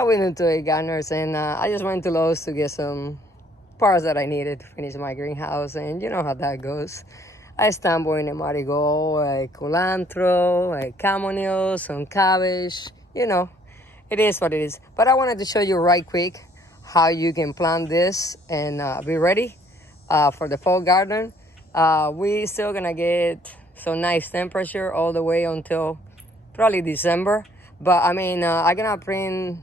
I went into a gardener's and I just went to Lowe's to get some parts that I needed to finish my greenhouse, and you know how that goes. I stumbled in a marigold, a culantro, a chamomile, some cabbage, you know, it is what it is. But I wanted to show you right quick how you can plant this and be ready for the fall garden. We still gonna get some nice temperature all the way until probably December. But I mean, I'm gonna plant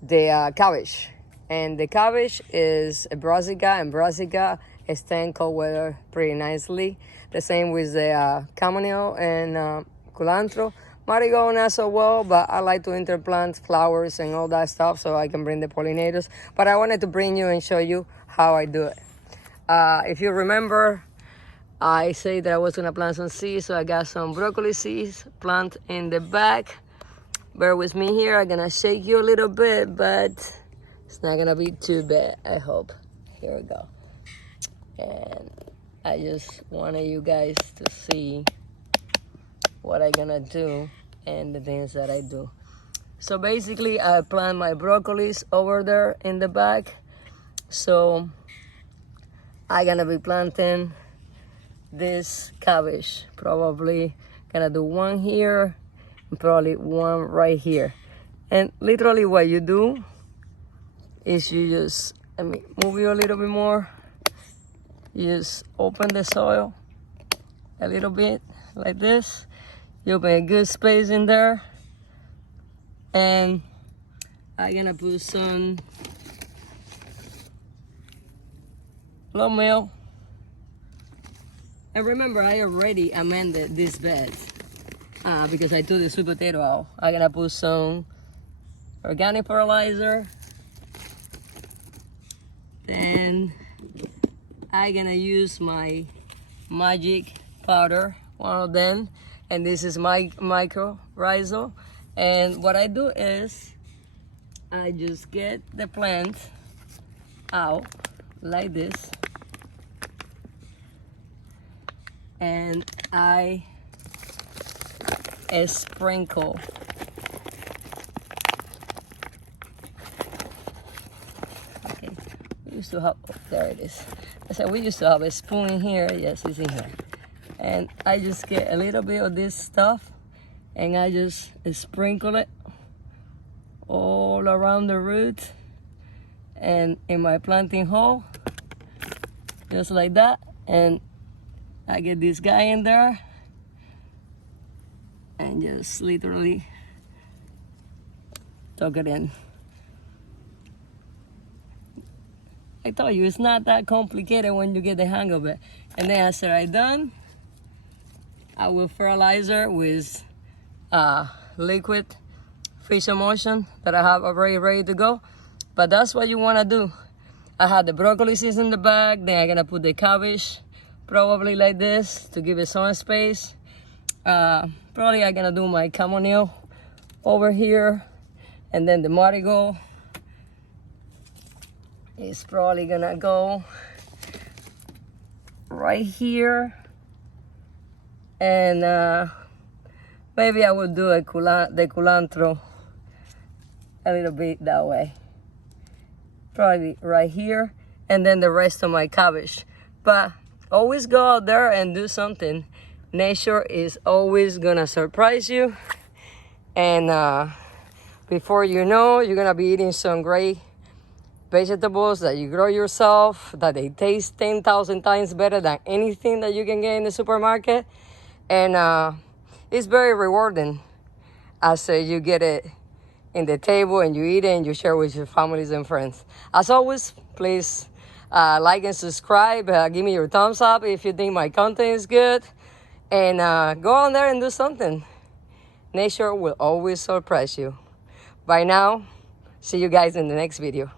the cabbage, and the cabbage is a brassica, and brassica stand cold weather pretty nicely. The same with the chamomile and culantro. Marigold not so well, but I like to interplant flowers and all that stuff so I can bring the pollinators. But I wanted to bring you and show you how I do it. If you remember, I say that I was gonna plant some seeds, so I got some broccoli seeds plant in the back. Bear with me here, I'm gonna shake you a little bit, but it's not gonna be too bad, I hope. Here we go. And I just wanted you guys to see what I'm gonna do and the things that I do. So basically, I plant my broccolis over there in the back. So I'm gonna be planting this cabbage. Probably gonna do one here, and probably one right here. And literally what you do is you just, let me move you a little bit more. You just open the soil a little bit like this. You open a good space in there. And I'm gonna put some low meal. And remember, I already amended this bed because I took the sweet potato out. I'm gonna put some organic fertilizer. Then I'm gonna use my magic powder, one of them, and this is my mycorrhizal. And what I do is I just get the plant out like this, and I sprinkle. Okay, we used to have, oh, there it is. I said we used to have a spoon here. Yes, it's in here. And I just get a little bit of this stuff and I just sprinkle it all around the root and in my planting hole, just like that. And I get this guy in there and just literally tuck it in. I told you, it's not that complicated when you get the hang of it. And then after I'm done, I will fertilizer with liquid fish emulsion that I have already ready to go. But that's what you wanna do. I have the broccoli seeds in the back, then I'm gonna put the cabbage probably like this to give it some space. Probably I'm gonna do my chamomile over here, and then the marigold is probably gonna go right here. And maybe I will do the culantro a little bit that way. Probably right here, and then the rest of my cabbage. But always go out there and do something. Nature is always gonna surprise you. And before you know, you're gonna be eating some great vegetables that you grow yourself, that they taste 10,000 times better than anything that you can get in the supermarket. And it's very rewarding as you get it in the table and you eat it and you share with your families and friends. As always, please like and subscribe. Give me your thumbs up if you think my content is good. And go on there and do something. Nature will always surprise you. By now, see you guys in the next video.